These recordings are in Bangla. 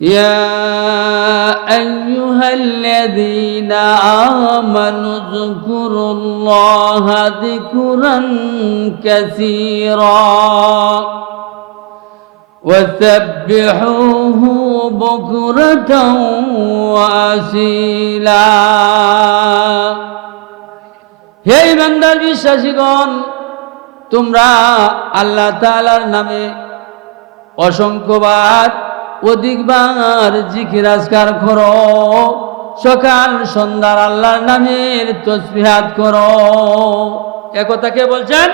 يا أيها الذين آمنوا اذكروا الله ذكرا كثيرا وسبحوه بكرة وأصيلا হে ইমানদার বিশ্বাসীগণ, তোমরা আল্লাহ তাআলার নামে অসংখ্যবার অধিকবার জিকির আজকার করো, সকাল সন্ধ্যার আল্লাহর নামের তাসবিহাত করো। একথা কে বলছেন?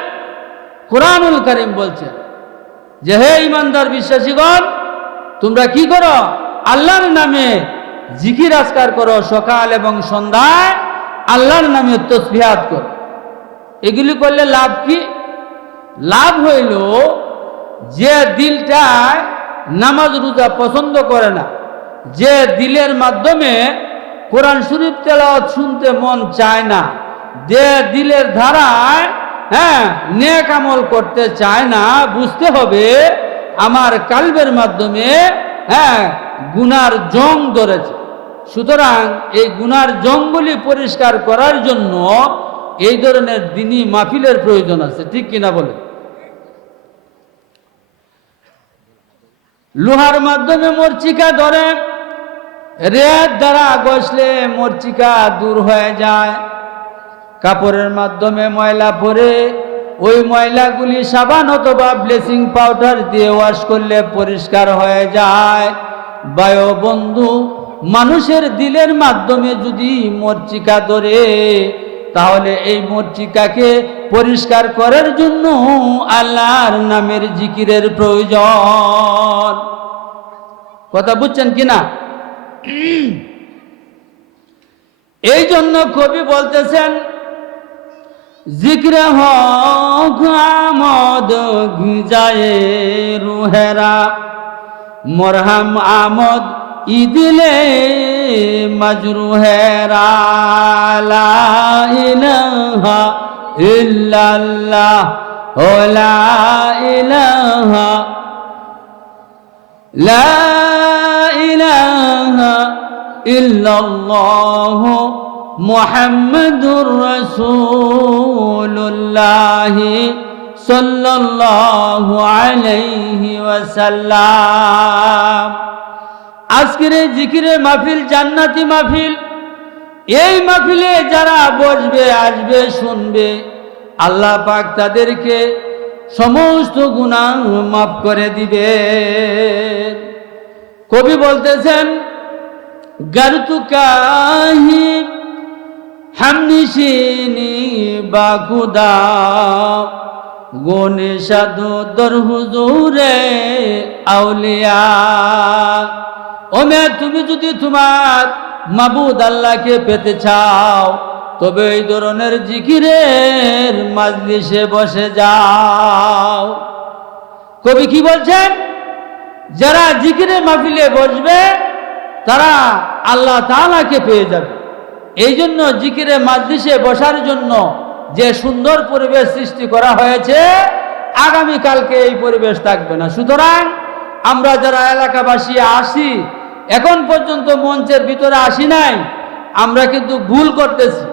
কুরআনুল কারীম বলছেন যে হে ইমানদার বিশ্বাসীগণ, তোমরা কি করো? আল্লাহর নামে জিকির আজকার করো, সকাল এবং সন্ধ্যায় আল্লাহর নামে তাসবিহাত করো। এগুলি করলে লাভ কি? লাভ হইল যে দিলটা নামাজ রোজা পছন্দ করে না, যে দিলের মাধ্যমে কোরআন শরীফ তেলাওয়াত শুনতে মন চায় না, যে দিলের ধারায় নেক আমল করতে চায় না, বুঝতে হবে আমার কালবের মাধ্যমে গুনার জং ধরেছে। সুতরাং এই গুনার জংগুলি পরিষ্কার করার জন্য এই ধরনের দ্বীনি মাহফিলের প্রয়োজন আছে, ঠিক কিনা বলে? লোহার মাধ্যমে মরচিকা ধরে, রেত দ্বারা ঘষলে মরচিকা দূর হয়ে যায়। কাপড়ের মাধ্যমে ময়লা পরে ওই ময়লাগুলি সাবান অথবা ব্লিচিং পাউডার দিয়ে ওয়াশ করলে পরিষ্কার হয়ে যায়। বায়ু বন্ধু, মানুষের দিলের মাধ্যমে যদি মরচিকা ধরে, তাহলে এই মরচিকাকে পরিষ্কার করার জন্য আল্লাহর নামের জিকিরের প্রয়োজন। কথা বুঝছেন কিনা? এই জন্য কবি বলতেছেন, জিক্রে হক আমদ গিজায়ে রুহেরা, মরহম আমদ ইদিলে মজরুহেরা, লা ইলাহা ইল্লাল্লাহ ও লা ইলাহা লা ইলাহা ইল্লাল্লাহ মুহাম্মাদুর রাসূলুল্লাহ সাল্লাল্লাহু আলাইহি ওয়াসাল্লাম। আজকের এই জিকিরের মাহফিল জান্নাতি মাহফিল। এই মাহফিলে যারা বসবে, আসবে, শুনবে, আল্লাহ পাক তাদেরকে সমস্ত গুনাহ মাফ করে দিবে। কবি বলতেছেন, গারতুকাহি হামনিশিনি বাকুদা, গোনে সাধু দর হুজুরে আউলিয়া। ও মেয়ে, তুমি যদি তোমার মাবুদ আল্লাহকে পেতে চাও, তবে এই ধরনের জিকিরের মাজলিসে বসে যাও। কবি কি বলছেন? যারা জিকিরের মাহফিলে বসবে তারা আল্লাহ তাআলাকে পেয়ে যাবে। এই জন্য জিকিরের মাজলিসে বসার জন্য যে সুন্দর পরিবেশ সৃষ্টি করা হয়েছে, আগামীকালকে এই পরিবেশ থাকবে না। সুতরাং আমরা যারা এলাকাবাসী আসি, এখন পর্যন্ত মঞ্চের ভিতরে আসি নাই, আমরা কিন্তু ভুল করতেছি।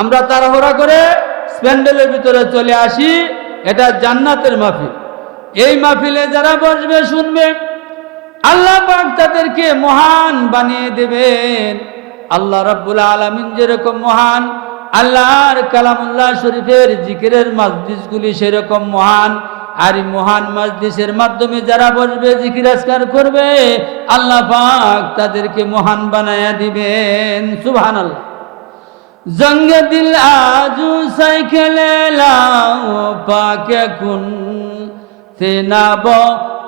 আমরা তাড়াহুড়া করে প্যান্ডেলের ভিতরে চলে আসি। এটা জান্নাতের মাহফিল। এই মাহফিলে যারা বসবে, শুনবে, আল্লাহ পাক তাদেরকে মহান বানিয়ে দেবেন। আল্লাহ রাব্বুল আলামিন যেরকম মহান, আল্লাহর কালামুল্লাহ শরীফের জিকিরের মাজলিসগুলি সেরকম মহান। আর এই মহান মাজলিসের মাধ্যমে যারা বসবে, জিকির আজকার করবে, আল্লাহ পাক তাদেরকে মহান বানায়া দিবেন। সুবহানাল্লাহ। জঙ্গে দিল আজু সাইকেলে লাও পাকে কুন সেনাব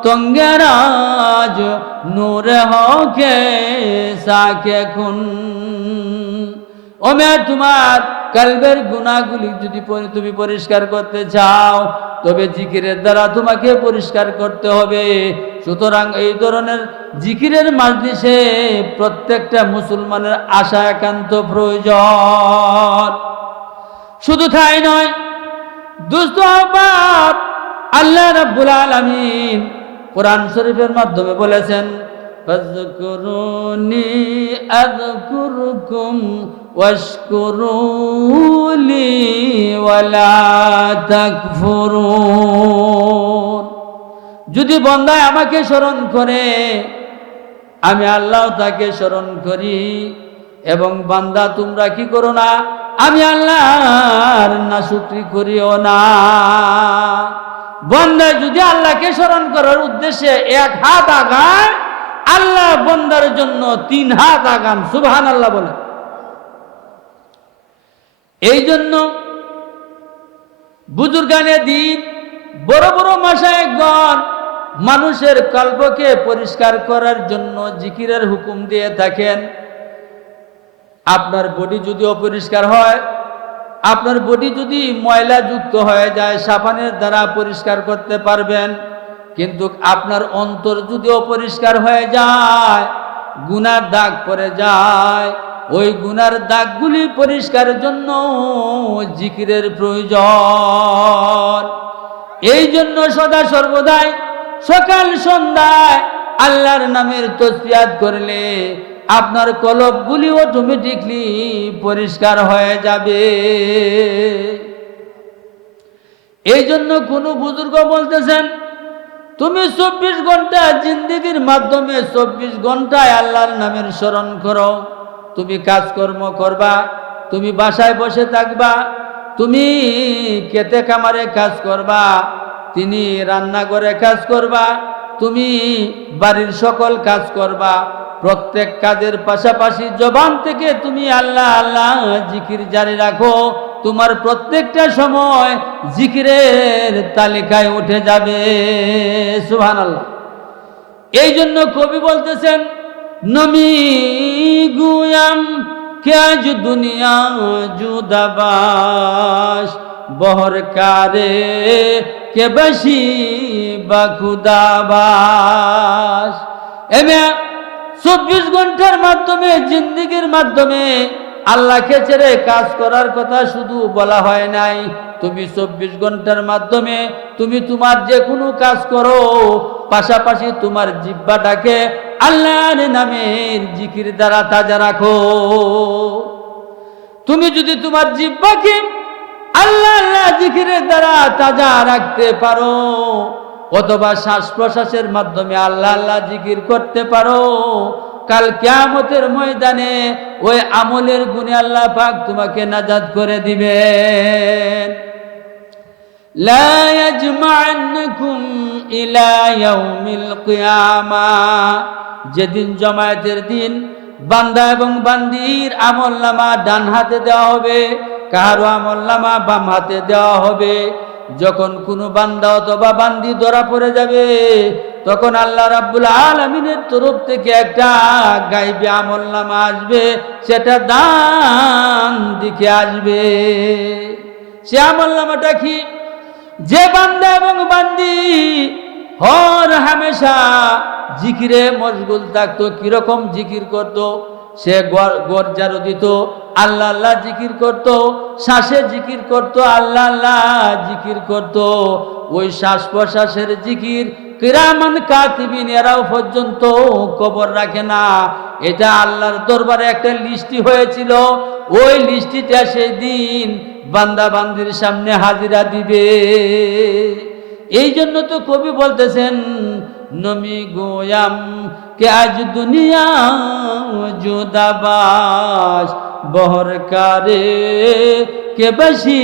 তঙ্গেরাজ নূরে হকে সাকে কুন। ও মেয়ে, তোমার কালবের গুনাহগুলি যদি তুমি পরিষ্কার করতে চাও, তবে জিকিরের দ্বারা তোমাকে পরিষ্কার করতে হবে। সুতরাং এই ধরনের জিকিরের মাজলিসে প্রত্যেকটা মুসলমানের আসা একান্ত প্রয়োজন। শুধু তাই নয়, দুস্থ বাপ, আল্লাহ রাব্বুল আলামিন কোরআন শরীফের মাধ্যমে বলেছেন, ফাযকুরুনি আযকুরকুম ওয়াশকুরুলি ওয়ালা তাকফুরুন। যদি বান্দা আমাকে স্মরণ করে, আমি আল্লাহ তাকে স্মরণ করি, এবং বান্দা তোমরা কি করো না, আমি আল্লাহর নাশুকরি করিও না। বান্দা যদি আল্লাহকে স্মরণ করার উদ্দেশ্যে এক হাত আগায়, আল্লাহ বান্দার জন্য 3 হাত আগান। সুবহানাল্লাহ বলে। এই জন্য বুজুর্গানে দিন, বড় বড় মাশায়েখগণ মানুষের কলবকে পরিষ্কার করার জন্য জিকিরের হুকুম দিয়ে থাকেন। আপনার বডি যদি অপরিষ্কার হয়, আপনার বডি যদি ময়লা যুক্ত হয়ে যায়, সাবানের দ্বারা পরিষ্কার করতে পারবেন। কিন্তু আপনার অন্তর যদি অপরিষ্কার হয়ে যায়, গুনার দাগ পড়ে যায়, ওই গুনার দাগগুলি পরিষ্কারের জন্য জিকিরের প্রয়োজন। এই জন্য সদা সর্বদাই সকাল সন্ধ্যায় আল্লাহর নামের তাসবিহাত করলে আপনার কলবগুলি অটোমেটিকলি পরিষ্কার হয়ে যাবে। এই জন্য কোন বুজুর্গ বলতেছেন, তুমি 24 ঘন্টা জিন্দেগির মাধ্যমে 24 ঘন্টায় আল্লাহর নামের স্মরণ করো। তুমি কাজকর্ম করবা, তুমি বাসায় বসে থাকবা, তুমি খেতে খামারে কাজ করবা, তিনি রান্নাঘরে কাজ করবা, তুমি বাড়ির সকল কাজ করবা। প্রত্যেক কাজের পাশাপাশি জবান থেকে তুমি আল্লাহ আল্লাহ জিকির জারি রাখো। তোমার প্রত্যেকটা সময় জিকিরের তালিকায় উঠে যাবে। সুবহানাল্লাহ। এই জন্য কবি বলতেছেন, নমি গুয়াম কে আজ দুনিয়া জুদাবাস, বহর কারে কে বসি বা খুদাবাস। 24 ঘন্টার মাধ্যমে, জিন্দেগির মাধ্যমে আল্লাহকে ছেড়ে কাজ করার কথা শুধু বলা হয় নাই। তুমি 24 ঘন্টার মাধ্যমে তুমি তোমার যে কোনো কাজ করো, পাশাপাশি তোমার জিহ্বাটাকে আল্লাহর নামের জিকির দ্বারা তাজা রাখো। তুমি যদি তোমার জিহ্বাকে আল্লাহ আল্লাহ জিকিরের দ্বারা তাজা রাখতে পারো, অথবা শ্বাস প্রশ্বাসের মাধ্যমে আল্লাহ আল্লাহ জিকির করতে পারো, কাল কিয়ামতের ময়দানে ওই আমলের গুণে আল্লাহ পাক তোমাকে নাজাত করে দিবেন। লা ইয়াজমা'ন্নাকুম ইলা ইয়াউমিল কিয়ামাহ, যেদিন জমায়েতের দিন বান্দা এবং বান্দির আমলনামা ডান হাতে দেওয়া হবে, কারো আমলনামা বাম হাতে দেওয়া হবে। যখন কোনো বান্দা অথবা বান্দি ধরা পড়ে যাবে, তখন আল্লাহ রাব্বুল আলামিনের তরফ থেকে একটা গায়বী আমলনামা আসবে, সেটা ডান দিকে আসবে। সে আমলনামাটা কি? যে বান্দা এবং বান্দি হর হামেশা জিকিরে মশগুল থাকতো। কিরকম জিকির করতো? সে গরজারও দিত, আল্লাহ আল্লাহ জিকির করত, শ্বাসে জিকির করত, আল্লাহ আল্লাহ জিকির করত। ওই শ্বাস প্রশ্বাসের জিকির কিরামান কাতিবিন এরাও পর্যন্ত খবর রাখে না। এটা আল্লাহর দরবারে একটা লিস্টি হয়েছিল। ওই লিস্টিটা সেই দিন বান্দা বান্দির সামনে হাজিরা দিবে। এই জন্য তো কবি বলতেছেন, নমি গোয়াম কে আজ দুনিয়া জুদাবাস, বহর কারে কে বসি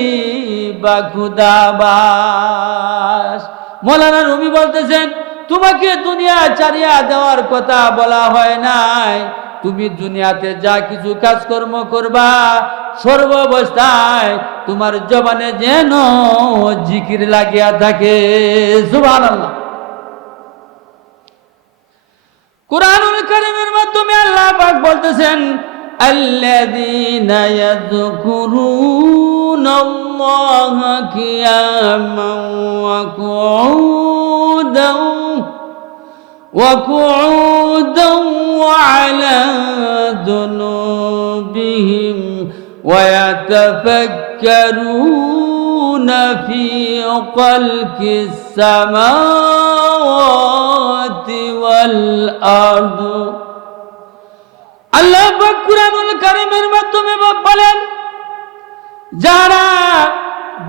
বা খুদাবাস। মৌলানা রুমি বলতেছেন, তোমাকে দুনিয়া ছাড়িয়া দেওয়ার কথা বলা হয় নাই। তুমি দুনিয়াতে যা কিছু কাজকর্ম করবা, সর্বাবস্থায় তোমার জবানে যেন জিকির লাগিয়া থাকে। সুবহানাল্লাহ। কুরআনুল কারীমের মাধ্যমে আল্লাহ পাক বলতেছেন, আল্লাযীনা ইয়াযকুরুনাল্লাহা কিয়ামান ওয়া কুউদান ওয়া আলা যুনুবিহিম ওয়া ইয়াতাফাক্কারুনা ফী খালকিস সামাওয়াতি ওয়া والأرض আল্লাহ পাক কুরআনুল কারীমের মাধ্যমে বলেন, যারা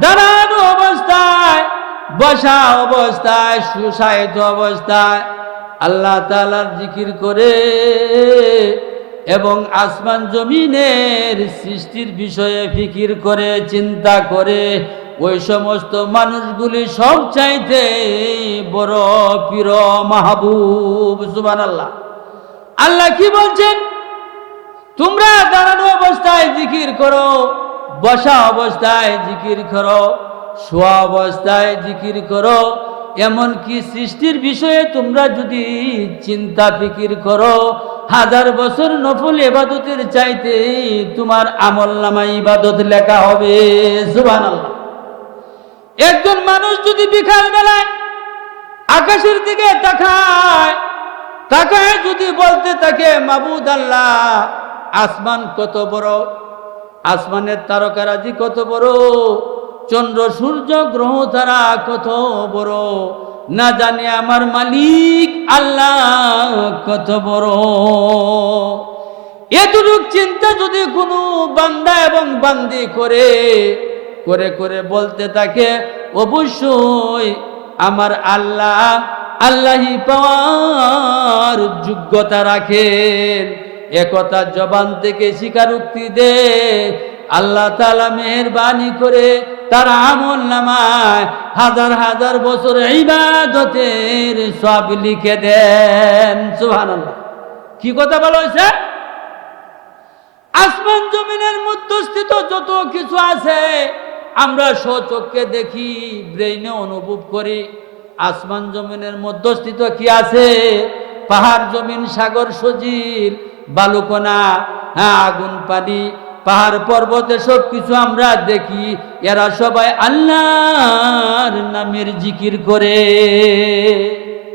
দাঁড়ানো অবস্থায়, বসা অবস্থায়, সুশায়িত অবস্থায় আল্লাহ তাআলার জিকির করে এবং আসমান জমিনের সৃষ্টির বিষয়ে ফিকির করে, চিন্তা করে, ওই সমস্ত মানুষগুলি সব চাইতে বড় পীর মাহবুব। সুবহানাল্লাহ। আল্লাহ কি বলছেন? তোমরা দাঁড়ানো অবস্থায় জিকির করো, বসা অবস্থায় জিকির করো, শোয়া অবস্থায় জিকির করো, এমনকি সৃষ্টির বিষয়ে তোমরা যদি চিন্তা ফিকির করো, 1000 বছর নফল ইবাদতের চাইতে তোমার আমলনামায় ইবাদত লেখা হবে। সুবহানাল্লাহ। একজন মানুষ যদি বিকাল বেলায় আকাশের দিকে তাকায় যদি বলতে থাকে, মাবুদ আল্লাহ, আসমান কত বড়, আসমানের তারকারাজি কত বড়, চন্দ্র সূর্য গ্রহ তারা কত বড়, না জানি আমার মালিক আল্লাহ কত বড়। এতটুক চিন্তা যদি কোনো বান্দা এবং বান্দি করে বলতে থাকে, অবশ্যই আমার আল্লাহই পাওয়ার যোগ্যতা রাখেন। একথা জবান থেকে স্বীকারোক্তি দে, আল্লাহ তাআলা মেহেরবানি করে তার আমলনামায় 1000 বছর ইবাদতের সওয়াব লিখে দেন। সুবহানাল্লাহ। কি কথা বলা হয়েছে? আসমান জমিনের মধ্যস্থিত যত কিছু আছে আমরা স্বচক্ষে দেখি, ব্রেইনে অনুভব করি। আসমান জমিনের মধ্যস্থিত কি আছে? পাহাড়, জমিন, সাগর, সজীর, বালুকণা, আগুন, পানি, পাহাড়, পর্বতে সব কিছু আমরা দেখি। এরা সবাই আল্লাহর নামের জিকির করে।